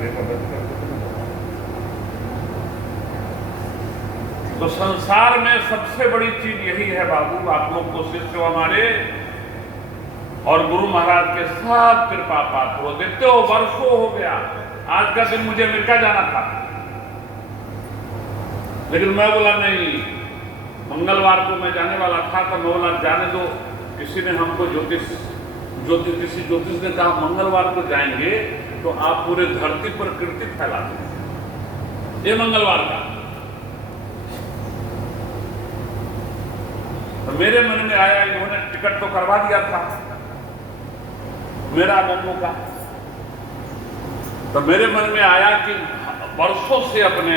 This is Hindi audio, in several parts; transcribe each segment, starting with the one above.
आगे मदद कर दो। तो संसार में सबसे बड़ी चीज यही है बाबू, आप लोग कोशिश करो हमारे और गुरु महाराज के सब कृपा पात्र हो। देखते हो वर्षों हो गया, आज का दिन मुझे अमेरिका जाना था, लेकिन मैं बोला नहीं, मंगलवार को मैं जाने वाला था, तो मैं बोला जाने दो। किसी ने हमको किसी ज्योतिष ने कहा मंगलवार को जाएंगे तो आप पूरे धरती पर कीर्ति फैला देंगे, ये मंगलवार का। तो मेरे मन में आया, इन्होंने टिकट तो करवा दिया था मेरा नन्नू का, तो मेरे मन में आया कि वर्षों से अपने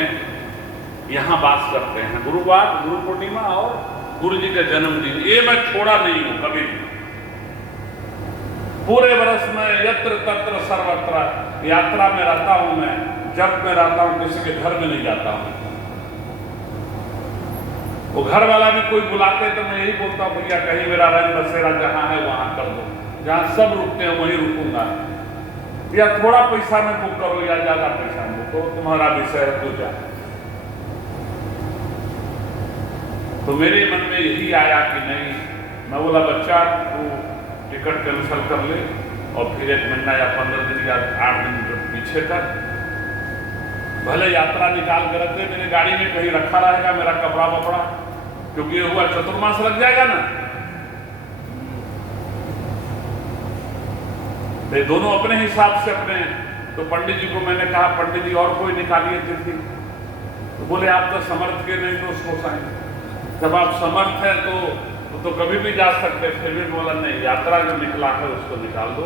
यहां वास करते हैं, गुरुवार, गुरु पूर्णिमा और गुरु जी का जन्मदिन, ये मैं छोड़ा नहीं हूं कभी भी। पूरे वर्ष में यत्र तत्र सर्वत्र यात्रा में रहता हूं, मैं जब मैं रहता हूं किसी के घर में नहीं जाता हूं। वो घर वाला भी कोई बुलाते तो मैं यही बोलता हूं, भैया कहीं मेरा रंग बसेरा जहां है वहां कर दो, जहां सब रुकते हैं वहीं रुकूंगा, या थोड़ा पैसा में बुक करो या ज्यादा पैसा में बुक करो, तुम्हारा विषय है, तो जा। तो मेरे मन में यही आया कि नहीं, मैं बोला बच्चा तू टिकट कैंसिल कर ले और फिर 1 महीना या 15 दिन या 8 दिन पीछे कर, भले यात्रा निकाल कर रख दे, मेरे गाड़ी में कहीं रखा रहेगा मेरा कपड़ा वपड़ा, क्योंकि ये हुआ चतुर्मास लग जाएगा ना। वे दोनों अपने हिसाब से अपने, तो पंडित जी को मैंने कहा पंडित जी और कोई निकालिए तिथि, तो बोले आप तो समर्थ के नहीं तो उसको साइन, जब आप समर्थ है तो कभी भी जा सकते। फिर भी बोला नहीं, यात्रा जो निकला है उसको निकाल दो,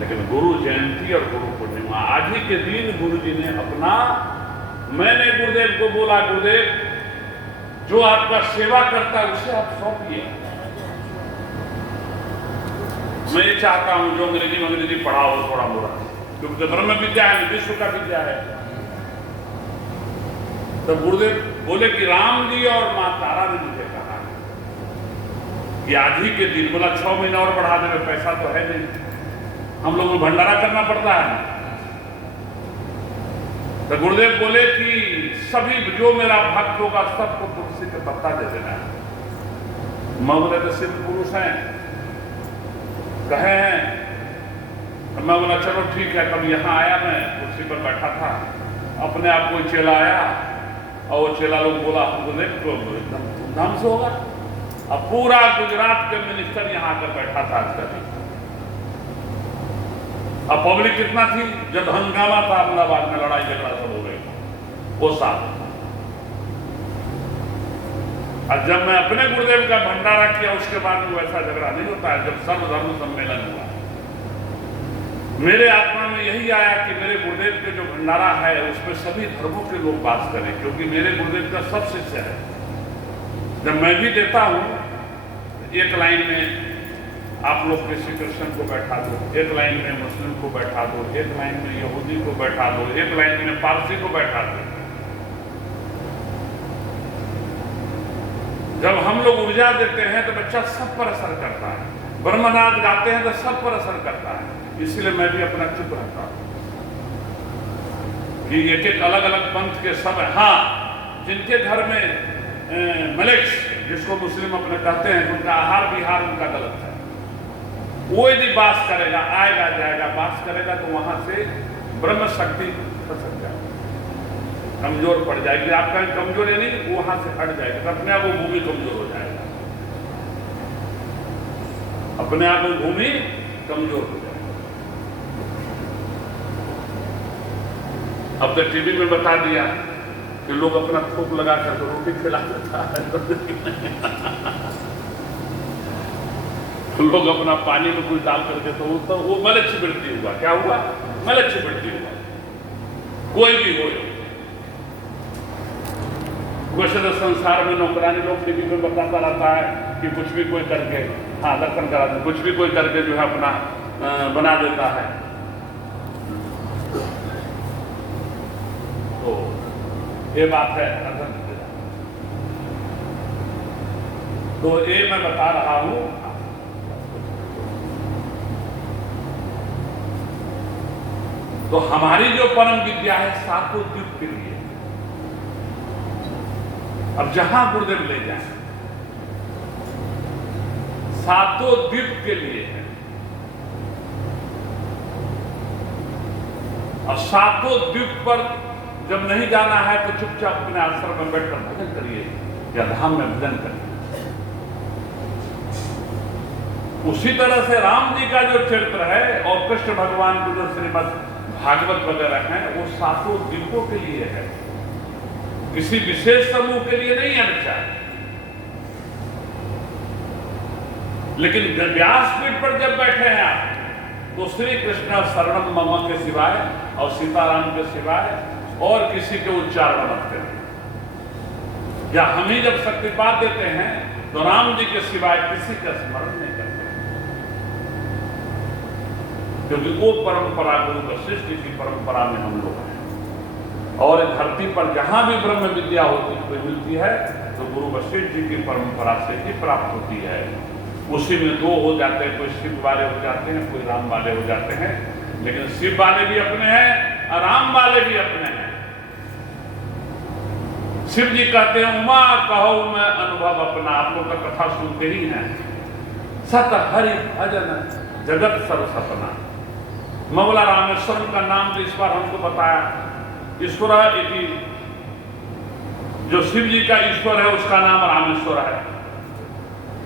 लेकिन गुरु जयंती और गुरु पूर्णिमा आज ही के दिन गुरु जी ने अपना, मैंने गुरुदेव को बोला गुरुदेव जो आपका सेवा करता है उसे आप सौंपिए। मैं ये चाहता हूं जो अंग्रेजी पढ़ाओ थोड़ा मोड़ा, क्योंकि ब्रह्म विद्या है, विश्व का विद्या है। तो गुरुदेव बोले कि राम जी और मां तारा ने मुझे कहा कि आज ही के दिन, बोला 6 महीना और बढ़ा देंगे, पैसा तो है नहीं, हम लोगों को भंडारा करना पड़ता है। तो गुरुदेव बोले कि सभी जो मेरा भक्त होगा सबको तुलसी का पत्ता दे देना है। मैं बोले तो सिद्ध पुरुष हैं, कहे हैं, तो मैं बोला चलो ठीक है। कब यहाँ आया, मैं कुर्सी पर बैठा था, अपने आप कोई चेला आया और वो चेला लोग बोला गुरुदेव को एकदम धूमधाम से होगा। अब पूरा गुजरात के मिनिस्टर यहाँ आकर बैठा था आज का दिन। अब पब्लिक कितना थी, जब हंगामा था अहमदाबाद में, लड़ाई झगड़ा सब हो गई वो साल। और जब मैं अपने गुरुदेव का भंडारा किया उसके बाद में वैसा झगड़ा नहीं होता है। जब सर्वधर्म सम्मेलन हुआ, मेरे आत्मा में यही आया कि मेरे गुरुदेव के जो भंडारा है उसमें सभी धर्मों के लोग वास करें, क्योंकि मेरे गुरुदेव का सब शिष्य है। जब मैं भी देता हूं, एक लाइन में आप लोग किसी कृष्ण को बैठा दो, एक लाइन में मुस्लिम को बैठा दो, एक लाइन में यहूदी को बैठा दो, एक लाइन में पारसी को बैठा दो। जब हम लोग ऊर्जा देते हैं तो बच्चा सब पर असर करता है, ब्रह्मनाद गाते हैं तो सब पर असर करता है। इसलिए मैं भी अपना चुप रहता हूं कि एक एक अलग अलग पंथ के सब है। हाँ, जिनके घर में मलेक्स, जिसको मुस्लिम अपने कहते हैं, उनका आहार विहार उनका गलत है, वो यदि वास करेगा, आएगा जाएगा, वास करेगा तो वहां से ब्रह्म शक्ति खसक जाएगी, कमजोर पड़ जाएगी। आप कहीं कमजोर है नहीं, वहां से हट जाएगी, अपने आप वो भूमि कमजोर हो जाएगा, अपने आप वो भूमि कमजोर हो जाएगी। अब तो टीवी में बता दिया कि लोग अपना थोक लगा कर तो रोटी खिला देता है लोग अपना पानी में कुछ डाल करके तो वो मलेच्छ वृत्ति हुआ। क्या हुआ? मलेच्छ वृत्ति हुआ। कोई भी हो, वैसे तो संसार में नौकरानी लोग टीवी में बताता रहता है कि कुछ भी कोई करके, हाँ दर्शन करा दे, कुछ भी कोई करके जो है अपना बना देता है। तो ये बात है। तो ये मैं बता रहा हूं, तो हमारी जो परम विद्या है सातों द्वीप के लिए। अब जहां गुरुदेव ले जाए सातों द्वीप के लिए है। और सातों द्वीप पर जब नहीं जाना है तो चुपचाप अपने आश्रम में बैठकर भजन करिए या धाम में भजन करिए। उसी तरह से राम जी का जो चरित्र है और कृष्ण भगवान के जो श्रीमद् भागवत वगैरह है वो सातों द्वीपों के लिए है, किसी विशेष समूह के लिए नहीं है बच्चा। लेकिन व्यासपीठ पर जब बैठे हैं आप तो श्री कृष्ण शरणम मम के सिवाय और सीताराम के सिवाय और किसी के उच्चारण मत करें। या हम ही जब शक्तिपात देते हैं तो राम जी के सिवाय किसी का स्मरण नहीं करते, क्योंकि वो परंपरा गुरु वशिष्ठ की परंपरा में हम लोग हैं। और इस धरती पर जहां भी ब्रह्म विद्या होती कोई मिलती है तो गुरु वशिष्ठ जी की परंपरा से ही प्राप्त होती है। उसी में दो हो जाते हैं, कोई शिव वाले हो जाते हैं, कोई राम वाले हो जाते हैं। लेकिन शिव वाले भी अपने हैं और राम वाले भी अपने हैं। शिव जी कहते हैं उमा कहो मैं अनुभव अपना, आप लोग का कथा सुनते ही हैं। सत हरि भजन जगत सर्व सपना। मौला रामेश्वरम का नाम तो इस बार हमको बताया। ईश्वर इति, जो शिव जी का ईश्वर है उसका नाम रामेश्वर है।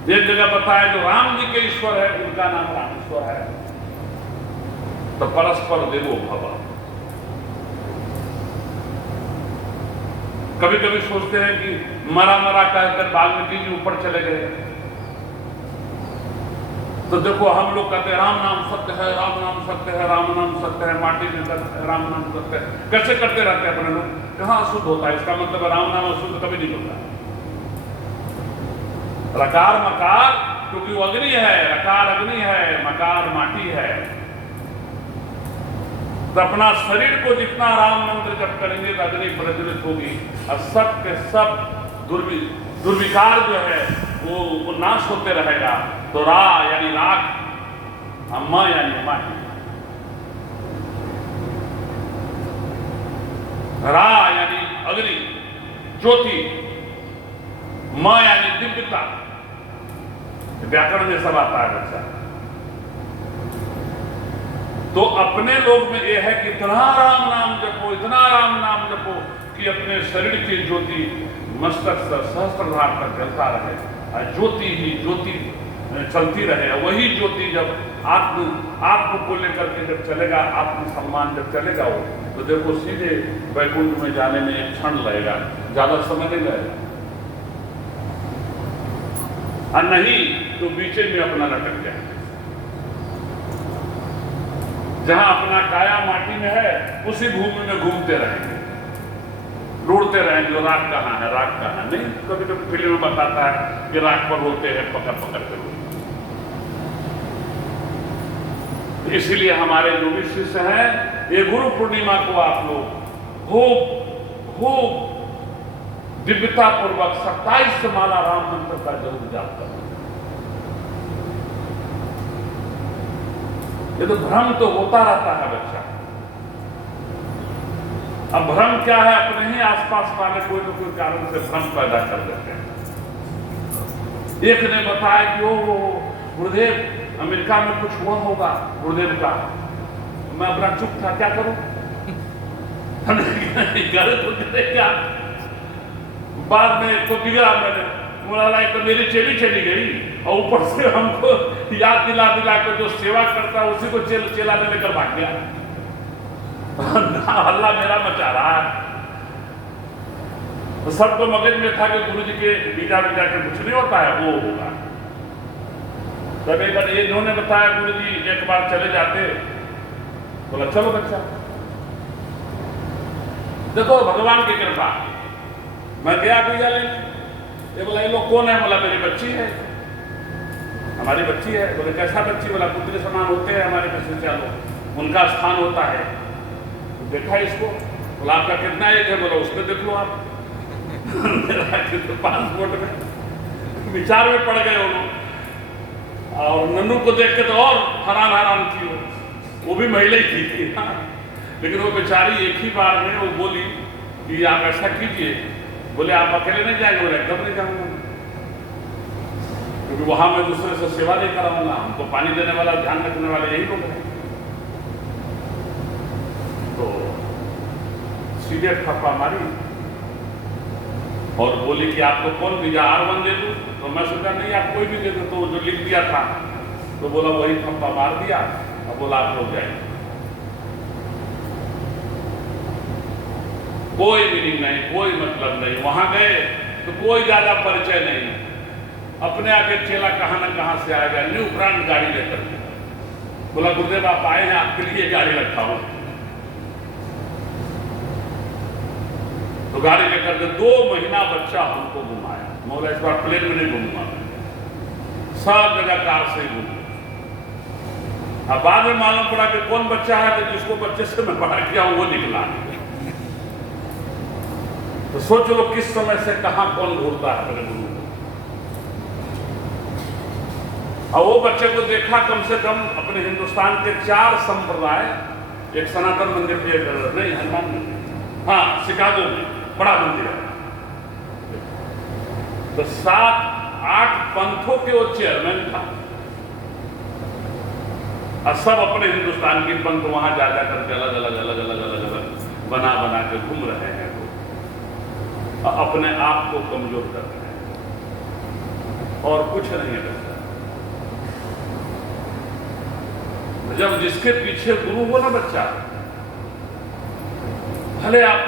एक जगह बताया जो राम जी के ईश्वर है उनका नाम रामेश्वर है। तो परस्पर देवो भव। कभी कभी सोचते हैं कि मरा मरा कहकर वाल्मीकि जी ऊपर चले गए। तो देखो हम लोग कहते हैं राम नाम सत्य है, राम नाम सत्य है, राम नाम सत्य है, माटी में राम नाम सत्य है। कैसे करते रहते हैं अपने लोग? कहाँ अशुद्ध होता है? इसका मतलब राम नाम अशुद्ध कभी नहीं होता। रकार मकार, क्योंकि वो अग्नि है, रकार अग्नि है, मकार माटी है। तो अपना शरीर को जितना राम मंत्र जब करेंगे तो अग्नि प्रज्वलित होगी और सब के सब दुर्विकार जो है वो नाश होते रहेगा। तो रा यानी राख, अम्मा यानी माटी। रा यानी अग्नि ज्योति, मां यानी दिव्यता। व्याकरण में सब आता है बच्चा। तो अपने लोग में यह है कि इतना राम नाम जपो, इतना राम नाम जपो कि अपने शरीर की ज्योति मस्तक से सहस्त्रधार तक जलता रहे। ज्योति ही ज्योति चलती रहे। वही ज्योति जब आत्म को लेकर के जब चलेगा, आत्म सम्मान जब चलेगा वो, तो देखो सीधे वैकुंठ में जाने में एक क्षण लगेगा, ज्यादा समय नहीं लगेगा। और नहीं तो बीचे में अपना लटक जाए। जहां अपना काया माटी में है उसी भूमि में घूमते रहेंगे, ढूंढते रहेंगे राख कहाँ है, राख कहाँ है। नहीं, कभी कभी फिल्म में बताता है कि राख पर रोते हैं पकड़ पकड़ के। इसीलिए हमारे जो भी शिष्य हैं, ये गुरु पूर्णिमा को आप लोग खूब दिव्यता पूर्वक 27 माला राम मंत्र का जरूर जाप करें। ये तो भ्रम तो होता रहता है बच्चा। अब भ्रम क्या है? अपने ही आसपास वाले कोई न कोई कारण से भ्रम पैदा कर देते हैं। एक ने बताया कि वो गुरुदेव अमेरिका में कुछ हुआ होगा गुरुदेव का। मैं अपना चुप था, क्या करूं? गलत हो जाएगा। बाद में तो बिगड़ा मैंने, बोला तो मेरी चली चली गई और ऊपर से हमको याद दिला कर जो सेवा करता है उसी को चेला ने लेकर भाग गया। हल्ला मेरा मचा रहा है। तो सबको मगज में था कि गुरु जी के बीजा के कुछ नहीं होता है, वो होगा। तब एक बार इन्होंने बताया गुरु जी एक बार चले जाते, बोला चलो बच्चा देखो भगवान की कृपा। मैं गया भैया ले, ये बोला ये लोग कौन है? बोला मेरी बच्ची है, हमारी बच्ची है। बोले कैसा बच्ची? बोला पुत्र समान होते हैं हमारे बच्चे लोग, उनका स्थान होता है। देखा इसको? बोला आपका कितना एज है? बोला उसमें देख लो आप। मेरा पासपोर्ट में विचार में पड़ गए वो लोग। और नन्नू को देख के तो और हैरान थी वो भी महिला ही थी। लेकिन वो बेचारी एक ही बार में वो बोली कि आप ऐसा कीजिए। बोले आप अकेले नहीं जाएंगे? बोले एकदम नहीं जाऊंगा, क्योंकि वहां मैं दूसरे से सेवा नहीं कराऊंगा, हमको पानी देने वाला, ध्यान रखने वाले यही लोग हैं। तो सीधे ठप्पा मारी और बोली कि आपको कौन वीजा R1 दे दूं? तो मैं सोचा नहीं आप कोई भी दे दो। तो जो लिख दिया था तो बोला वही ठप्पा मार दिया और बोला आप लोग जाएंगे। कोई मीनिंग नहीं, कोई मतलब नहीं। वहां गए तो कोई ज्यादा परिचय नहीं, अपने आगे चेला कहां ना कहां से आ गया, न्यू ब्रांड गाड़ी लेकर के। बोला गुरुदेव आप आए हैं, आपके लिए गाड़ी रखा हूं। तो गाड़ी लेकर के 2 महीना बच्चा हमको घुमाया। बोला इस बार प्लेन में नहीं घूमूंगा, सब जगह कार से ही घूमूंगा। अब बाद में मालूम पड़ा कि कौन बच्चा है, तो जिसको बच्चे से मैं बड़ा किया वो निकला। तो सोच लो किस समय से कहां कौन घूरता है मेरे गुरु। और वो बच्चे को देखा कम से कम अपने हिंदुस्तान के 4 संप्रदाय, एक सनातन मंदिर के नहीं, हनुमान मंदिर, हाँ शिकागो में बड़ा मंदिर है, तो 7-8 पंथों के वो चेयरमैन था। और सब अपने हिंदुस्तान की पंथ वहां जा करके अलग अलग बना के घूम रहे हैं, और अपने आप को कमजोर कर रहे हैं और कुछ नहीं करता। जब जिसके पीछे गुरु हो ना बच्चा, भले आप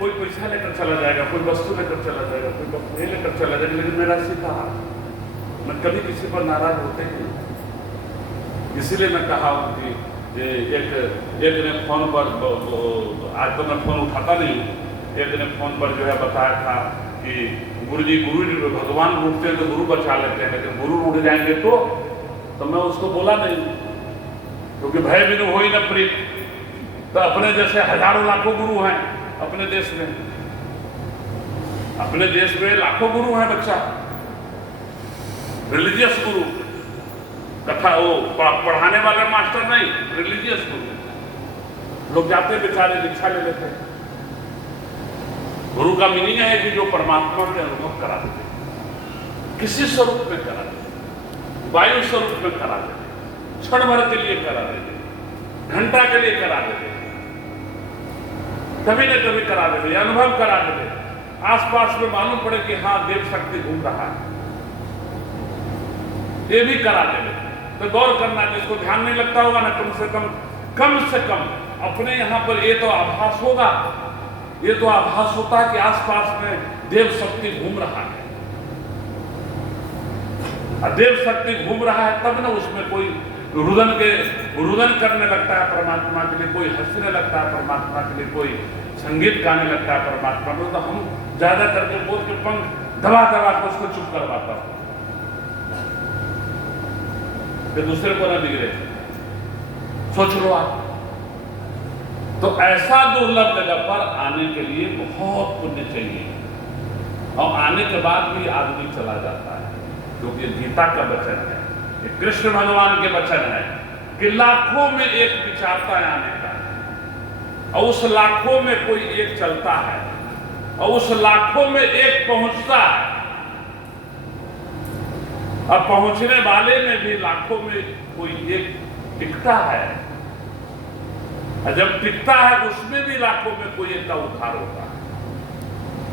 कोई पैसा लेकर चला जाएगा, कोई वस्तु लेकर चला जाएगा, कोई वस्तु लेकर चला जाएगा, लेकिन मेरा सीखा मैं कभी किसी पर नाराज होते ही नहीं। इसीलिए मैं कहा हूं कि एक ने फोन पर, आज तो मैं फोन उठाता नहीं हूं, एक ने फोन पर जो है बताया था कि गुरु भगवान रूठते हैं तो गुरु बचा लेते हैं, लेकिन गुरु रूठ जाएंगे तो मैं उसको बोला नहीं, क्योंकि भय बिनु होई न प्रीत। तो अपने जैसे हजारों लाखों गुरु हैं अपने देश में, अपने देश में लाखों गुरु हैं बच्चा, रिलीजियस गुरु, कथा वो पढ़ाने वाले मास्टर नहीं, रिलीजियस गुरु। लोग जाते बेचारे दीक्षा ले लेते हैं। गुरु का मीनिंग है कि जो परमात्मा के अनुभव करा देते, किसी स्वरूप में करा देते, वायु स्वरूप में करा देते, क्षण भर के लिए करा देते, घंटा के लिए करा देते, कभी न कभी करा देते, अनुभव करा देते, आसपास में मालूम पड़े कि हाँ देव शक्ति घूम रहा है, ये भी करा देते। तो गौर करना, जिसको ध्यान नहीं लगता होगा ना, कम से कम अपने यहाँ पर ये तो आभास होगा, ये तो आभास होता है कि आसपास में देव शक्ति घूम रहा है। और देव शक्ति घूम रहा है तब ना उसमें कोई रुदन करने लगता है परमात्मा के लिए, कोई हंसने लगता है परमात्मा के लिए, कोई संगीत गाने लगता है परमात्मा को। तो हम ज्यादा करके बोल के पंख दबा के उसको चुप करवाता हूं कि दूसरे को ना बिगड़े। सोच लो आप, तो ऐसा दुर्लभ जगह पर आने के लिए बहुत पुण्य चाहिए, और आने के बाद भी आदमी चला जाता है, क्योंकि गीता का वचन है, ये कृष्ण भगवान के वचन है कि लाखों में एक विचारता है आने का, और उस लाखों में कोई एक चलता है, और उस लाखों में एक पहुंचता है, और पहुंचने वाले में भी लाखों में कोई एक टिकता है, और जब टिकता है उसमें भी लाखों में कोई एक का उद्धार होता है।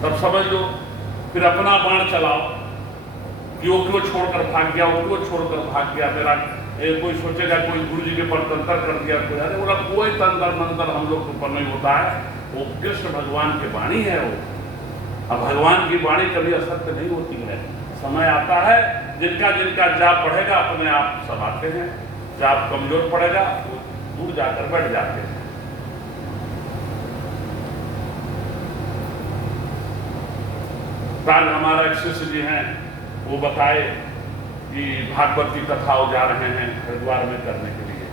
तब समझ लो, फिर अपना बाण चलाओ कि वो क्यों छोड़कर भाग गया, वो क्यों छोड़कर भाग गया, मेरा कोई सोचेगा कोई गुरु जी के परतंत्र कर दिया, कोई अरे बोला कोई तंत्र मंत्र हम लोग के ऊपर नहीं होता है, वो कृष्ण भगवान की वाणी है वो। अब भगवान की वाणी कभी असत्य नहीं होती है। समय आता है जिनका जाप बढ़ेगा अपने आप सब आते हैं, जाप कमजोर पड़ेगा वो दूर जाकर बैठ जाते हैं। आज हमारा एक शिष्य जी हैं, वो बताए कि भागवत की कथा हो जा रहे हैं हरिद्वार में करने के लिए।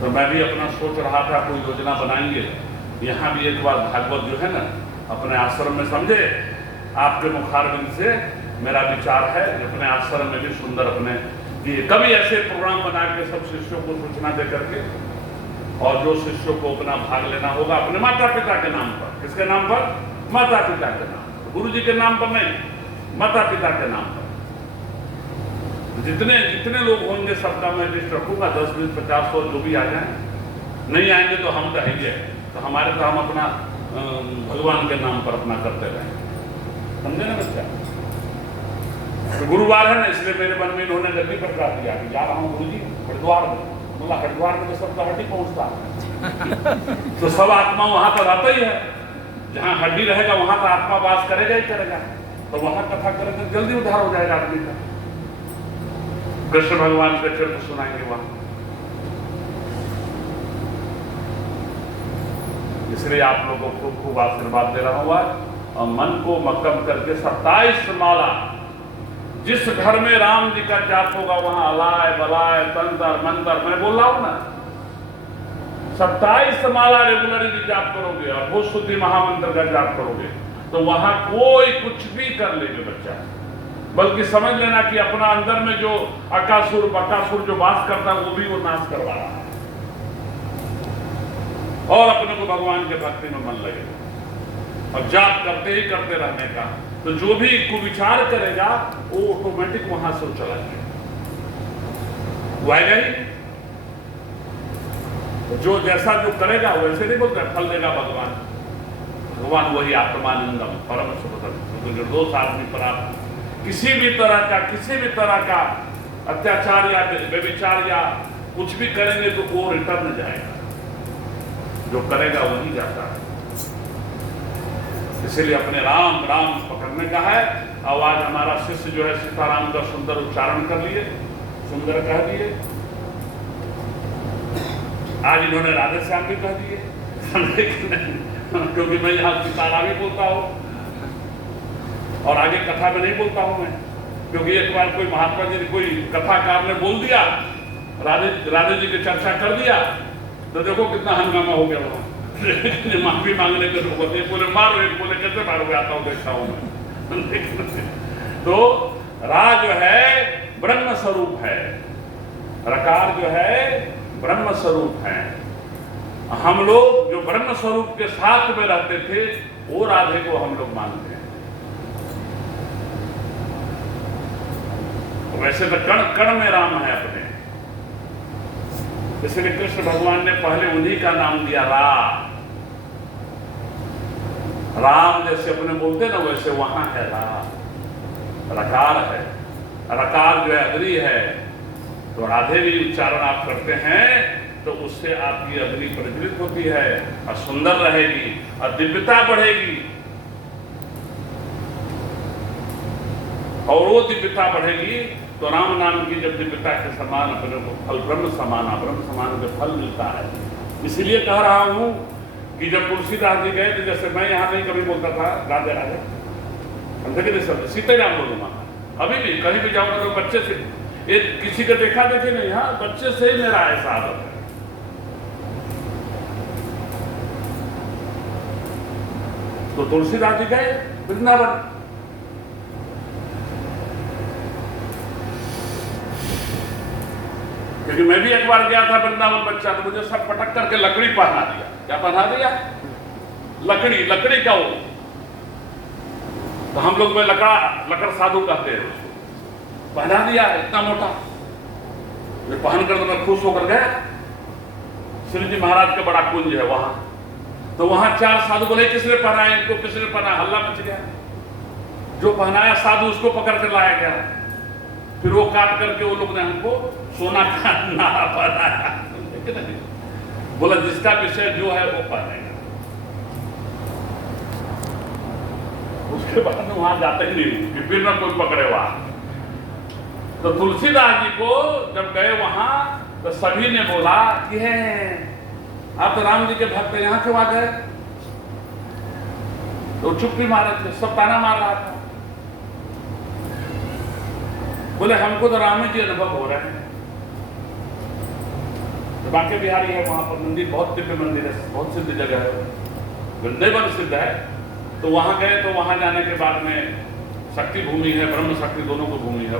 तो मैं भी अपना सोच रहा था कोई योजना बनाएंगे, यहाँ भी एक बार भागवत जो है ना अपने आश्रम में, समझे आपके मुखारबिंद से मेरा विचार है कि अपने आश्रम में भी सुंदर अपने कभी ऐसे प्रोग्राम बना के सब शिष्यों को सूचना दे करके और जो शिष्यों को अपना भाग लेना होगा अपने माता पिता के नाम पर। किसके नाम पर? माता पिता के नाम पर, गुरु जी के नाम पर नहीं, माता पिता के नाम पर। जितने जितने लोग होंगे सबका मैं लिस्ट रखूंगा, 10, 20, 50, 100 जो भी आ जाए। नहीं आएंगे तो हम रहेंगे, तो हमारे तो हम अपना भगवान के नाम पर अपना करते रहेंगे। समझे ना बच्चा? तो गुरुवार है ना, इसलिए मेरे मन में इन्होंने गद्दी पर कर दिया कि जा रहा हूँ गुरु जी हरिद्वार में। बोला हरिद्वार में तो सबका हड्डी पहुंचता है तो सब आत्मा वहां पर आता ही है। जहां हड्डी रहेगा वहां तो आत्मा वास करेगा ही करेगा, तो वहां कथा करेंगे जल्दी उद्धार हो जाएगा आदमी का। कृष्ण भगवान के चरित्र सुनाएंगे वहां। इसलिए आप लोगों को खूब आशीर्वाद दे रहा हूं आज, और मन को मक्कम करके 27 माला, जिस घर में राम जी का जाप होगा वहां अलाय बलाय तंत्र मंत्र, मैं बोल रहा हूं ना, 27 माला रेगुलरली जाप करोगे और भूत शुद्धि महामंत्र का जाप करोगे तो वहां कोई कुछ भी कर लेंगे बच्चा। बल्कि समझ लेना कि अपना अंदर में जो अकासुर बकासुर जो वास करता है वो भी वो नाश करवा रहा है, और अपने को भगवान के भक्ति में मन लगेगा और जाप करते ही करते रहने का। तो जो भी कुविचार करेगा वो ऑटोमेटिक वहां से चला जाएगा, वो आएगा ही। जो जैसा जो करेगा वैसे नहीं बोलते फल देगा भगवान। भगवान वही आत्मानंदम परम सुखदम। निर्दोष आदमी पर आप किसी भी तरह का अत्याचार या व्यभिचार या कुछ भी करेंगे तो वो रिटर्न जाएगा, जो करेगा वही जाता है। इसीलिए अपने राम राम पकड़ने का है। और आज हमारा शिष्य जो है सीताराम का सुंदर उच्चारण कर लिए, सुंदर कह दिए। आज इन्होंने राधे श्याम भी कह दिए क्योंकि मैं यहाँ सीताराम ही बोलता हूँ और आगे कथा में नहीं बोलता हूँ मैं, क्योंकि एक बार कोई महात्मा जी ने कोई कथाकार ने बोल दिया, राधे जी की चर्चा कर दिया, तो देखो कितना हंगामा हो गया वहां। माफी मांगने के लोग होते, बोले मारो, एक बोले कैसे मारोगे, आता हूँ देखता हूँ मैं। तो रा जो है ब्रह्म स्वरूप है, रकार जो है ब्रह्म स्वरूप है। हम लोग जो ब्रह्म स्वरूप के साथ में रहते थे वो राधे को हम लोग मानते हैं। वैसे तो कण कण में राम है अपने, इसलिए कृष्ण भगवान ने पहले उन्हीं का नाम दिया राम। जैसे अपने बोलते ना वैसे वहां है राम, रकार है। रकार जो है अग्नि है, तो राधे भी उच्चारण आप करते हैं तो उससे आपकी अग्नि प्रज्वलित होती है और सुंदर रहेगी और दिव्यता बढ़ेगी। और वो दिव्यता बढ़ेगी तो राम नाम की जब दिव्यता के समान अपने को फल ब्रह्म समान के फल मिलता है। इसलिए कह रहा हूं कि जब तुलसीदास जी गए तो जैसे मैं यहाँ नहीं कभी बोलता था राधे राधे, सीताराम बोलूंगा, अभी भी कहीं भी जाऊंगा तो बच्चे से एक किसी को देखा देखे नहीं, हाँ बच्चे से ही मेरा ऐसा आदत है। तो तुलसीदास जी गए वृंदावन, क्योंकि मैं भी एक बार गया था वृंदावन बच्चा, तो मुझे सब पटक करके लकड़ी पहना दिया। क्या पहना दिया? लकड़ी का वो, तो हम लोग में लकड़ साधु कहते हैं उसको, पहना दिया इतना मोटा। ये पहन कर तो मैं खुश होकर गया। श्री जी महाराज का बड़ा कुंज है वहां, तो वहां 4 साधु बोले किसने पहनाया इनको, किसने पहनाया, हल्ला मच गया। जो पहनाया साधु उसको पकड़ कर लाया गया, फिर वो काट करके वो लोग ने हमको सोना का नारा पहनाया। बोला जिसका विषय जो है वो पहनेगा। उसके बाद में वहां जाते ही नहीं कि फिर ना कोई पकड़े वहां। तो तुलसीदास जी को जब गए वहां तो सभी ने बोला कि है आप तो राम जी के भक्त यहां क्यों आ गए? तो चुप्पी मारे थे, सब ताना मार रहा था। बोले हमको तो राम जी अनुभव हो रहे हैं। तो बांके बिहारी है वहां पर मंदिर, बहुत दिव्य मंदिर है, बहुत सिद्ध जगह है, वृंदावन सिद्ध है। तो वहां गए तो वहां जाने के बाद में शक्ति भूमि है, ब्रह्म शक्ति दोनों को भूमि है,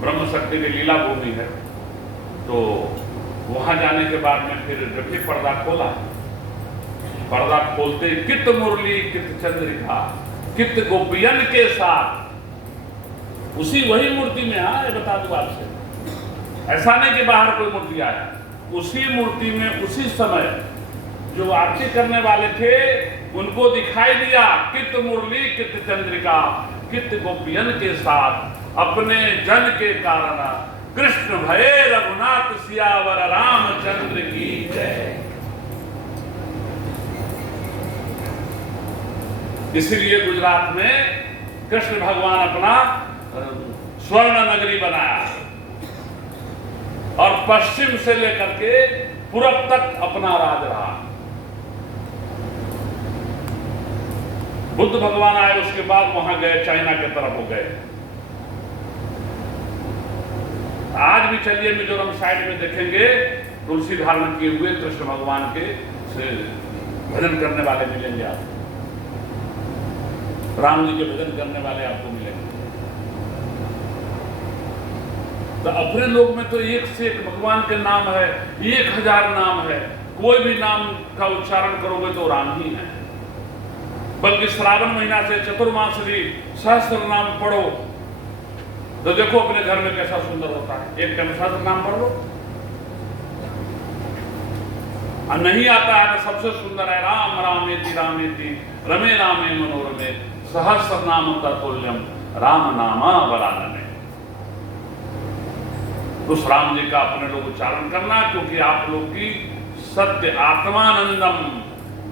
ब्रह्म शक्ति की लीला भूमि है। तो वहां जाने के बाद में फिर जब भी पर्दा खोला, पर्दा खोलते कित मुरली कित चंद्रिका कित गोपियन के साथ, उसी वही मूर्ति में, हाँ ये बता दूं आपसे, ऐसा नहीं कि बाहर कोई मूर्ति आया, उसी मूर्ति में उसी समय जो आरती करने वाले थे उनको दिखाई दिया कित मुरली कित चंद्रिका कित गोपियन के साथ, अपने जन के कारण कृष्ण भये रघुनाथ सियावर रामचंद्र की जय। इसीलिए गुजरात में कृष्ण भगवान अपना स्वर्ण नगरी बनाया और पश्चिम से लेकर के पूरब तक अपना राज रहा। बुद्ध भगवान आए उसके बाद वहां गए, चाइना के तरफ हो गए। आज भी चलिए मिजोरम साइड में देखेंगे तुलसी धारण किए हुए कृष्ण भगवान के से भजन करने वाले मिलेंगे आपको, राम जी के भजन करने वाले आपको मिलेंगे। तो अपने लोग में तो एक से एक भगवान के नाम है, 1000 नाम है, कोई भी नाम का उच्चारण करोगे तो राम ही है। बल्कि श्रावण महीना से चतुर्मासी सहस्त्र नाम पढ़ो तो देखो अपने घर में कैसा सुंदर होता है। एक टाइम सहस्त्र नाम पढ़ लो, और नहीं आता है तो सबसे सुंदर है राम रामेति रामेति रमे रामे मनोरमे सहस्र नाम तत्तुल्यम राम नामा वरानने। उस राम जी का अपने लोग उच्चारण करना, क्योंकि आप लोग की सत्य आत्मानंदम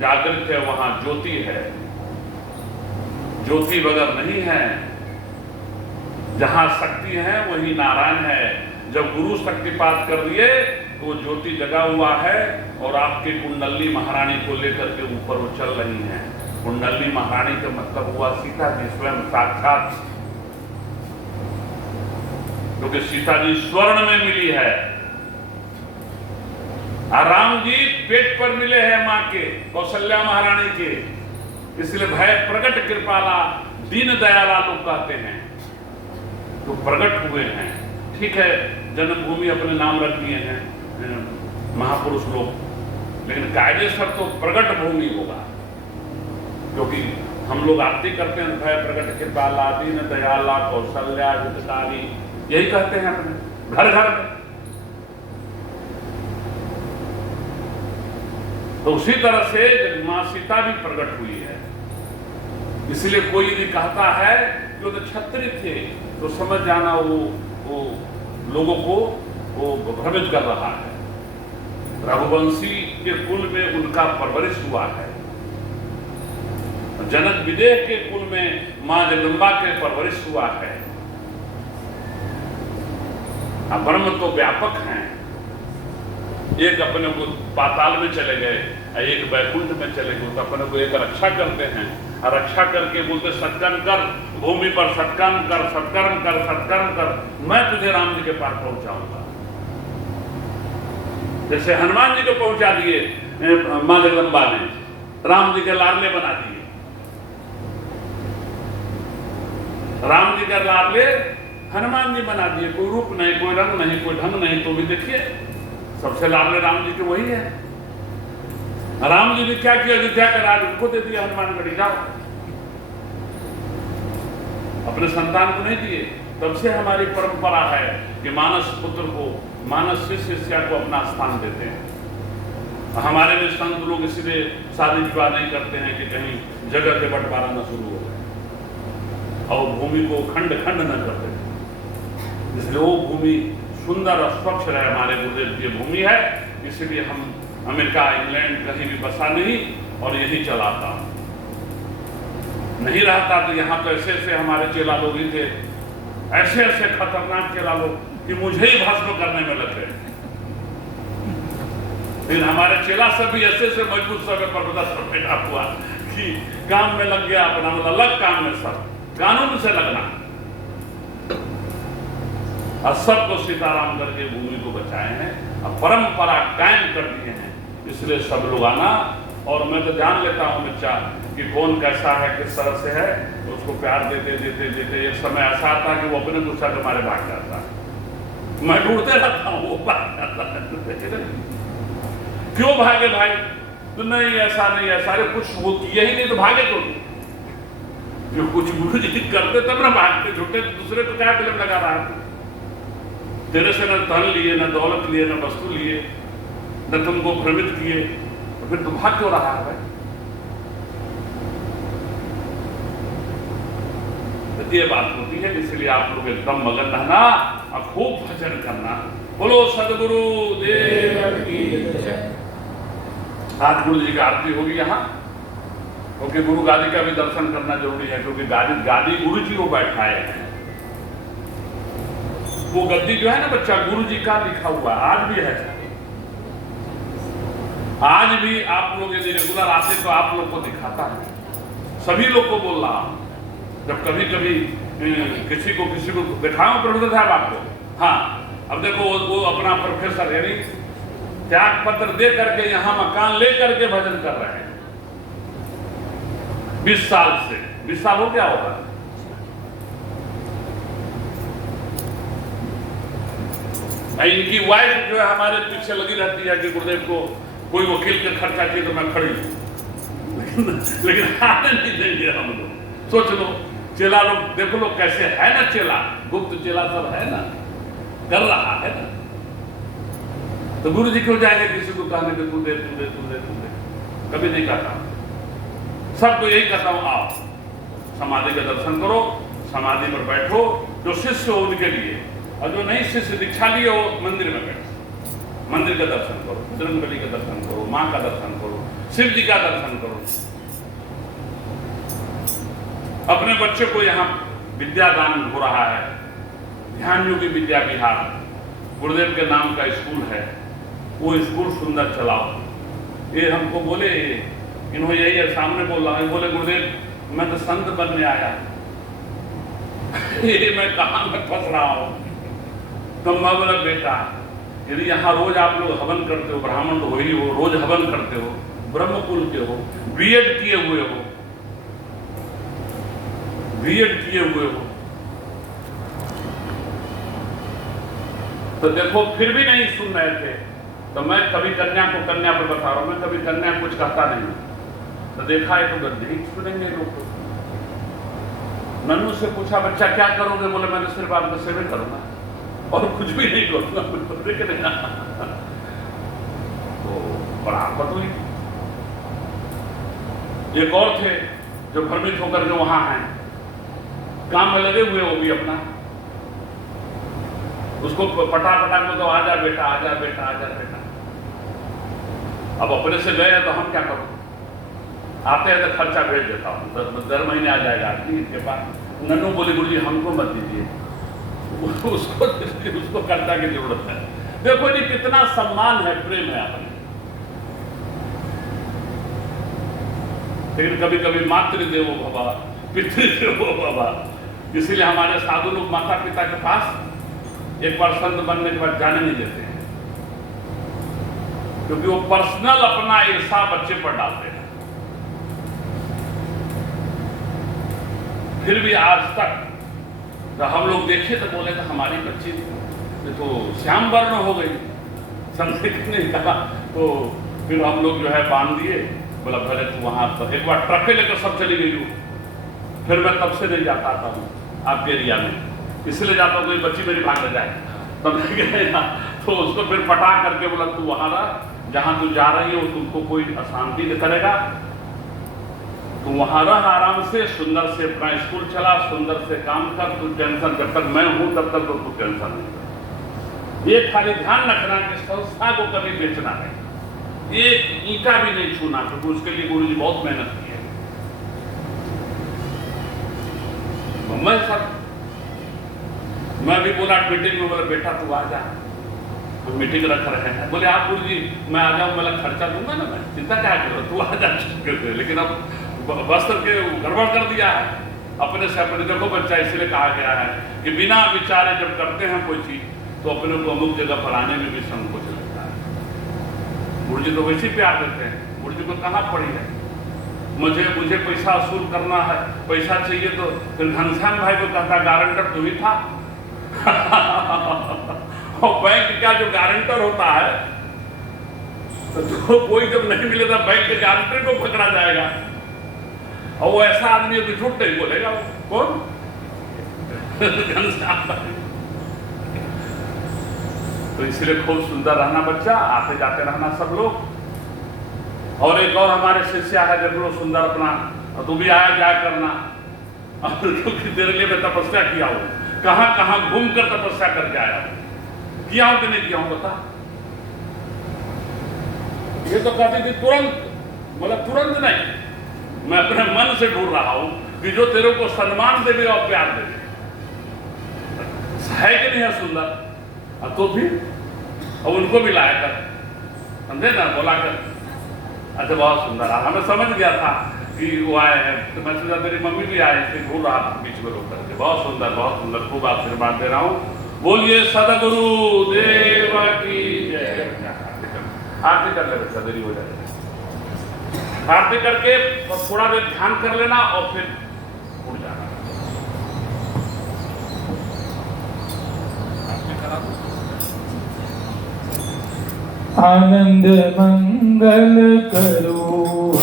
जागृत है, वहां ज्योति है, ज्योति बगैर नहीं है। जहां शक्ति है वही नारायण है। जब गुरु शक्तिपात कर दिए तो ज्योति जगा हुआ है और आपके कुंडली महारानी को लेकर के ऊपर वो चल रही हैं। कुंडली महारानी का मतलब हुआ सीता जी स्वयं साक्षात, क्योंकि सीता जी स्वर्ण में मिली है और राम जी पेट पर मिले हैं मां के, कौशल्या महारानी के। इसलिए भय प्रकट कृपाला दीन दयाला लोग कहते हैं, तो प्रकट हुए हैं। ठीक है, जन्मभूमि अपने नाम रख दिए हैं महापुरुष लोग, लेकिन कायदे सर तो प्रकट भूमि होगा, क्योंकि हम लोग आरती करते हैं भय प्रकट कृपाला दीन दयाला कौशल्या हितकारी, यही कहते हैं अपने घर घर में। तो उसी तरह से मां सीता भी प्रकट हुई है। इसलिए कोई यदि कहता है कि वो तो क्षत्रिय थे, तो समझ जाना वो लोगों को वो भ्रमित कर रहा है। रघुवंशी के कुल में उनका परवरिश हुआ है, जनक विदेह के कुल में मां जगदम्बा के परवरिश हुआ है। ब्रह्म तो व्यापक हैं, एक अपने को पाताल में चले गए, एक वैकुंठ में चले गए, तो अपने को एक रक्षा करते हैं, रक्षा करके बोलते सत्कर्म कर, भूमि पर सत्कर्म कर, सत्कर्म कर, सत्कर्म कर, मैं तुझे राम जी के पास पहुंचाऊंगा। जैसे हनुमान जी को पहुंचा दिए मां जगदम्बा ने, राम जी के लाडले बना दिए। राम जी के लाडले हनुमान जी बना दिए, कोई रूप नहीं, कोई रंग नहीं, कोई ढंग नहीं, तो भी देखिए सबसे लाडले राम जी के वही है। राम जी ने क्या किया, अयोध्या का राज उनको दे दिया, हनुमानगढ़ी जाओ, अपने संतान को नहीं दिए। तब से हमारी परंपरा है कि मानस पुत्र को, मानस शिष्य को अपना स्थान देते हैं। हमारे में संत लोग इसलिए शादी विवाह नहीं करते हैं कि कहीं जगह के बंटवारा न शुरू हो जाए और भूमि को खंड खंड न कर देते, इसलिए वो भूमि सुंदर और स्वच्छ रहे। हमारे गुरुदेव की भूमि है, इसलिए हम अमेरिका इंग्लैंड कहीं भी बसा नहीं और यही चलाता नहीं रहता। तो यहाँ तो ऐसे ऐसे हमारे चेला लोग ही थे, ऐसे ऐसे खतरनाक चेला लोग कि मुझे ही भस्म करने में लगे। लेकिन हमारे चेला सब भी ऐसे ऐसे मजबूत सब पर सब बैठा हुआ कि काम में लग गया अपना, मतलब अलग काम में, सब कानून से लगना और सबको सीताराम करके भूमि को बचाए हैं और परंपरा कायम कर दिए हैं। इसलिए सब लोग आना, और मैं तो जान लेता हूँ बच्चा कि कौन कैसा है, किस तरह से है, तो उसको प्यार देते देते देते एक समय ऐसा आता है कि वो अपने गुस्सा के मारे भाग जाता है। मैं ढूंढते रहता हूँ, वो भाग जाता है। क्यों भागे भाई? तो नहीं ऐसा नहीं, ऐसा, अरे कुछ वो किया ही नहीं तो भागे क्यों? जो कुछ गुरु जी करते तब ना भागते, झूठे दूसरे को क्या फिल्म लगा रहा है? तेरे से न धन लिए, न दौलत लिए, न वस्तु लिए, न तुमको भ्रमित किए, तो फिर तुम भाग क्यों रहा है भाई? तो ये बात होती है, इसलिए आप लोग एकदम मगन रहना और खूब भजन करना। बोलो सदगुरु देव की जय। आज गुरु जी की आरती होगी यहाँ, क्योंकि गुरु गादी का भी दर्शन करना जरूरी है, क्योंकि गादी गुरु जी को बैठाए हैं। वो गद्दी जो है ना बच्चा, गुरु जी का लिखा हुआ आज भी है। आज भी आप लोग यदि रेगुलर आते तो आप लोग को दिखाता है, सभी लोग को बोल रहा हूं। जब कभी कभी किसी को दिखाऊं प्रोफेसर साहब आपको, हाँ अब देखो वो अपना प्रोफेसर यानी त्याग पत्र दे करके यहां मकान ले करके भजन कर रहे हैं 20 साल से। 20 साल हो गया होगा। इनकी वाइफ जो है हमारे पीछे लगी रहती है कि गुरुदेव को कोई वकील का खर्चा किए तो मैं खड़ी हूं, लेकिन आने नहीं देंगे हम लोग। सोच लो चेला लोग, देखो लोग कैसे है ना, चेला गुप्त चेला सब है ना, कर रहा है ना। तो गुरु जी क्यों जाएंगे किसी को कहने के तू दे तू दे तू दे तू दे? कभी नहीं कहता। सबको यही कहता हूं, आओ समाधि का दर्शन करो, समाधि पर बैठो, जो शिष्य हो उनके लिए, और जो नहीं शिष्य दीक्षा लिए हो मंदिर में बैठो, मंदिर का दर्शन करो, बजरंगबली का दर्शन करो, माँ का दर्शन करो, शिव जी का दर्शन करो। अपने बच्चे को यहाँ विद्यादान हो रहा है, ध्यान योगी विद्या विहार गुरुदेव के नाम का स्कूल है, वो स्कूल सुंदर चलाओ। ये हमको बोले, इन्होंने यही है सामने बोल रहा है, बोले गुरुदेव मैं तो संत बनने आया ये मैं कहाँ में फंस रहा हूँ। तो मैं बोला बेटा यदि यहाँ रोज आप लोग हवन करते हो, ब्राह्मण तो हो ही हो, रोज हवन करते हो, ब्रह्मकुल के हो, बीएड किए हुए हो, बीएड किए हुए हो, तो देखो फिर भी नहीं सुन रहे थे। तो मैं कभी कन्या को, कन्या पर बता रहा हूं, मैं कभी कन्या कुछ कहता नहीं, तो देखा है तो नहीं सुनेंगे लोग। नन्नू से पूछा बच्चा क्या करोगे? बोले मैं सिर्फ आपका सेवा करूंगा और कुछ भी नहीं करूंगा। तो बड़ा आफत हुई। एक और थे जो भ्रमित होकर के वहां हैं, काम में लगे हुए वो भी अपना, उसको पटा को तो आजा बेटा आजा बेटा आजा बेटा। अब अपने से गए हैं तो हम क्या करो, आते हैं तो खर्चा भेज देता हूँ, दर महीने आ जाएगा आदमी इनके पास। नन्नू बोले गुरुजी हमको मत दीजिए, उसको कर्ता की जरूरत है। देखो जी कितना सम्मान है, प्रेम है अपने। लेकिन कभी कभी मातृदेवो भव पितृदेवो भव, इसीलिए हमारे साधु लोग माता पिता के पास एक बार संत बनने के बाद जाने नहीं देते हैं, क्योंकि वो पर्सनल अपना ईर्षा बच्चे पर डालते हैं। फिर भी आज तक जब हम लोग देखे तो बोले तो हमारी बच्ची तो श्याम वर्ण हो गई, संस्कृत ने कहा। तो फिर हम लोग जो है बांध दिए, बोला भले तू वहां पर एक बार ट्रके लेकर सब चली गई। फिर मैं तब से नहीं जाता था आपके एरिया में, इसलिए जाता हूँ कोई बच्ची मेरी भाग न जाए। तब गए ना तो उसको फिर पटा करके बोला तू वहां रह, जहां तू जा रही है वो तुमको कोई अशांति नहीं करेगा, तू वहां रह आराम से, सुंदर से अपना स्कूल चला, सुंदर से काम कर, तू टेंशन, जब तक मैं हूं तब तक तो तू टेंशन नहीं कर। ये खाली ध्यान रखना कि संस्था को कभी बेचना है, एक ईंटा भी नहीं छूना, क्योंकि उसके लिए गुरु जी बहुत मेहनत की है। मैं सर मैं भी बोला मीटिंग में, बोला बेटा तू आ जा, तो मीटिंग रख रहे हैं। बोले आप गुरु जी मैं आ जाऊँ, मैं खर्चा दूंगा ना, मैं चिंता क्या करो, तू आ जा। लेकिन अब वस्त्र के गड़बड़ कर दिया है अपने से अपने। देखो बच्चा इसलिए कहा गया है कि बिना विचारे जब करते हैं कोई चीज तो अपने को अमुक जगह पर आने में भी संकोच लगता है। गुरु जी तो वैसे प्यार देते हैं, गुरु जी को कहाँ पड़ी है मुझे पैसा वसूल करना है, पैसा चाहिए तो फिर घनश्याम भाई को कहता गारंटर तू ही था और बैंक का जो गारंटर होता है तो कोई जब नहीं मिलेगा बैंक के गारंटर को पकड़ा जाएगा। और वो ऐसा आदमी है कि झूठ नहीं बोलेगा। कौन? घनश्याम भाई। तो इसलिए खूब सुंदर रहना बच्चा, आते जाते रहना सब लोग। और एक और हमारे शिष्य है जब लोग सुंदर अपना, तू भी आया जाया करना। और क्योंकि तेरे लिए मैं तपस्या किया हूँ, कहाँ कहाँ घूम कर तपस्या करके आया हूँ। किया हूँ कि नहीं किया हूँ बता। ये तो कहती थी तुरंत, मतलब तुरंत नहीं, मैं अपने मन से ढूंढ रहा हूँ कि जो तेरे को सम्मान देवे और प्यार देवे। है कि नहीं है सुंदर? अब तो फिर अब उनको भी लाया कर, समझे ना, बोला कर अच्छा बहुत सुंदर। हमें समझ गया था कि वो आए हैं, तो मैं सोचा तेरी मम्मी भी आई थी, भूल रहा था बीच में रोक करके। बहुत सुंदर, खूब आशीर्वाद दे रहा हूँ। बोलिए सदगुरु देव की जय। आरती कर ले बच्चा, देरी हो जाएगी। आरती करके थोड़ा देर ध्यान कर लेना और फिर उठ जाना। आनंद मंगल करो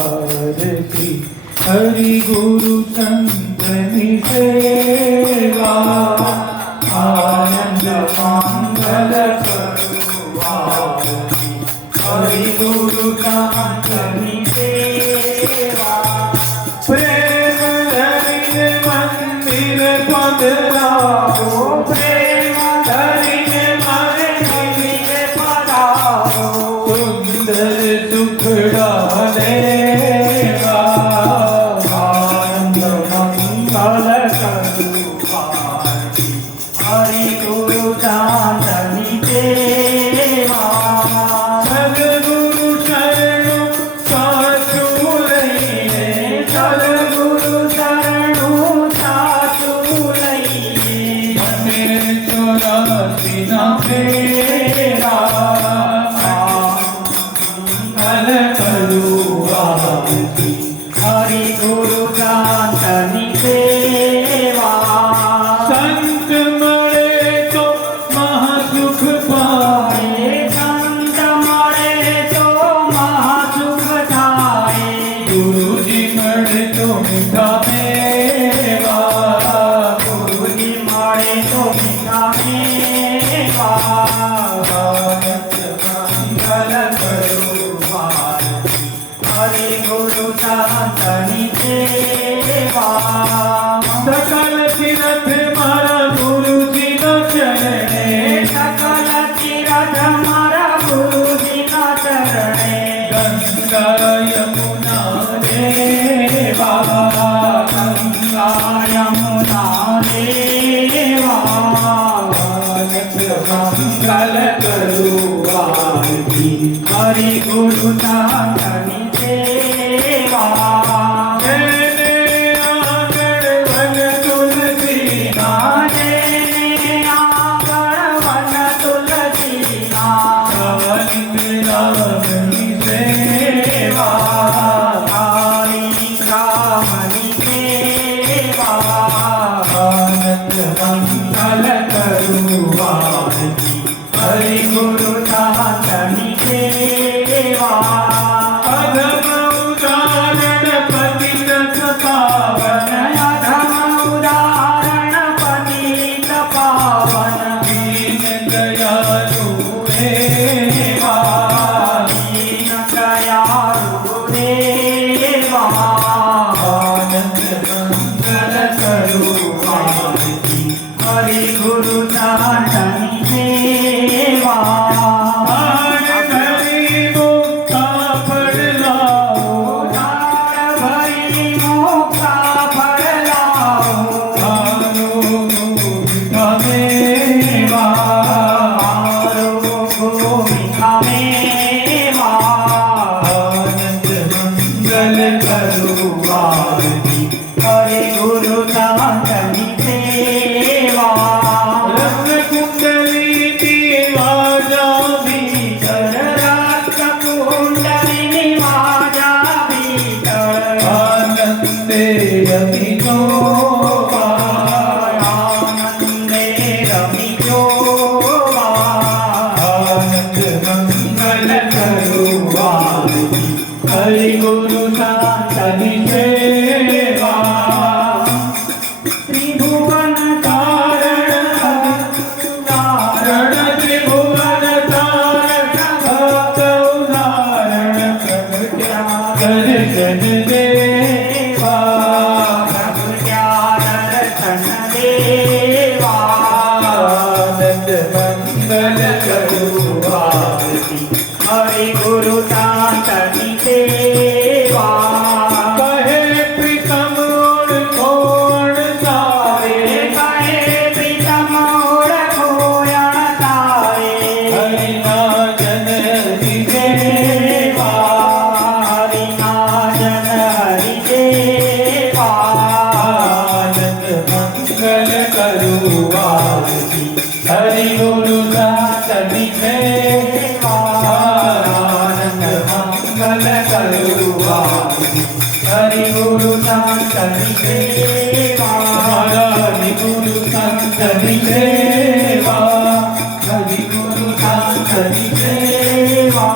आरती, हरि गुरु संत सेवा। आनंद मंगल करो आरती, हरि गुरु संत सेवा। प्रेम धरिन मंदिर पद लाओ, प्रेम धरिन मंदिर पधारो। सुंदर सुखड़ा देवा, आनंद मंगल करो आरती, हरि गुरु चांदनी देवा। सद्गुरु शरणु साचु लइए, सद्गुरु शरणु साचु लइए। हमें 84 ना फेरा, हरि गुरु चांदनी सेवा। संत मरे तो महासुख पाए, संत मरे तो महासुख पाए। गुरु जी मरे तो मीठा मेवा, गुरु जी मरे तो मीठा मेवा। मंगल करो आरती, हरि गुरु चांदनी सेवा। सकल तीरथ मारा गुरु जी न चरणे, सकल तीरथ मारा गुरु जी न चरणे। गंगा यमुना देवा, गंगा यमुना देवा। मंगल करो आरती, हरि गुरु चांदनी सेवा। जय आंगण वन तुलसी ना, जय आंगण वन तुलसी ना। कालिक रामनी सेवा, कालिक रामनी सेवा। आनंद मंगल करो आरती, हरि गुरु चांदनी सेवा। अधम उदाहरण पतित पावन, अधम उदाहरण पतित पावन। दीन दयालु देवा, दीन दयालु देवा। आनंद मंगल करो आरती, हरि गुरु चांदनी सेवा। हरि गुरु चांदनी सेवा। रत्न कुंडली निवाजा भीतर, रत्न कुंडली निवाजा भीतर। आनंदे रमिजो, आनंदे रमिजो। हरि गुरु शांतनि सेवा कहे प्रीतम ओळखो अणसारे कहे प्रीतम ओळखो अणसारे हरिना जन हरि देवा हरिना जन हरि देवा आनंद मंगल करू आरती हरि गुरु शांतनि सेवा आनंद मंगल करू आरती हरि गुरु शांतनि सेवा हरि गुरु शांतनि सेवा हरि गुरु शांतनि सेवा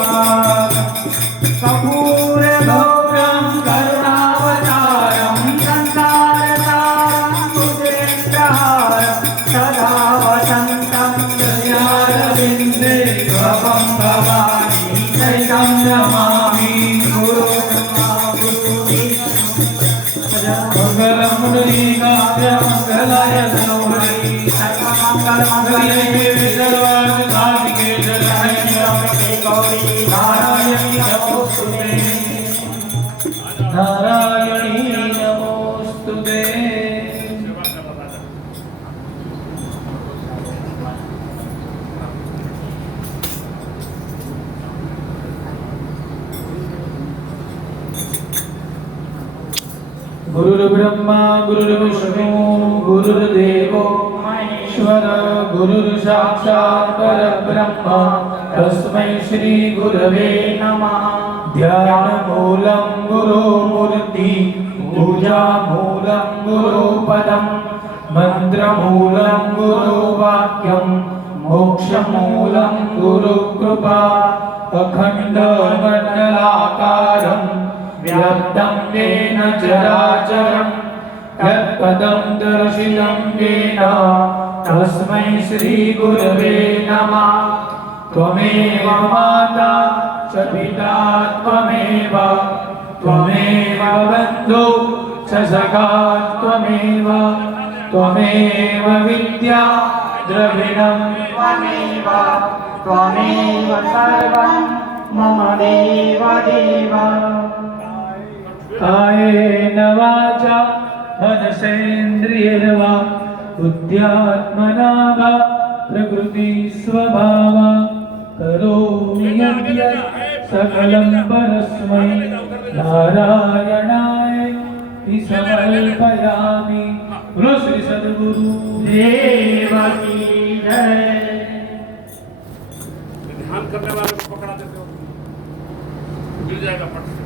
कपूर गौरम करुणावतारम संसारसारम बुद्धेन्द्रहारम सदा वसंतम दयारविन्दे भवं भवानी चैतं नमामि गुरु मंगलमुनीकाभ्य मंगलाय तनोहरि मंगले सर्वाधिके नारायणी नमोस्तुते नारायणी नमोस्तुते गुरुर्ब्रह्मा गुरुर्विष्णु गुरुर्देवो महेश्वर गुरुर्साक्षात् परब्रह्म तस्मै श्री गुरवे नमः ध्यानमूलं गुरुमूर्ति पूजामूलं गुरुपदं मन्त्रमूलं गुरुवाक्यं मोक्षमूलं गुरुकृपा अखण्डमण्डलाकारं व्याप्तं येन चराचरं यत्पदं दर्शितं येन तस्मै श्रीगुरवे नमः त्वमेव माता च पिता त्वमेव त्वमेव बन्धु च सखा त्वमेव त्वमेव विद्या द्रविणं त्वमेव त्वमेव सर्वं मम देव देव कायेन वाचा मनसेन्द्रियैर्वा बुद्ध्यात्मना वा प्रकृतिस्वभावा करोमि यद्यत् सकलं परस्मै नारायणाय समर्पयामि। बोलो श्री सद्गुरु देव की जय। ध्यान करने वाले को पकड़ा देते हो, मिल जाएगा पट से।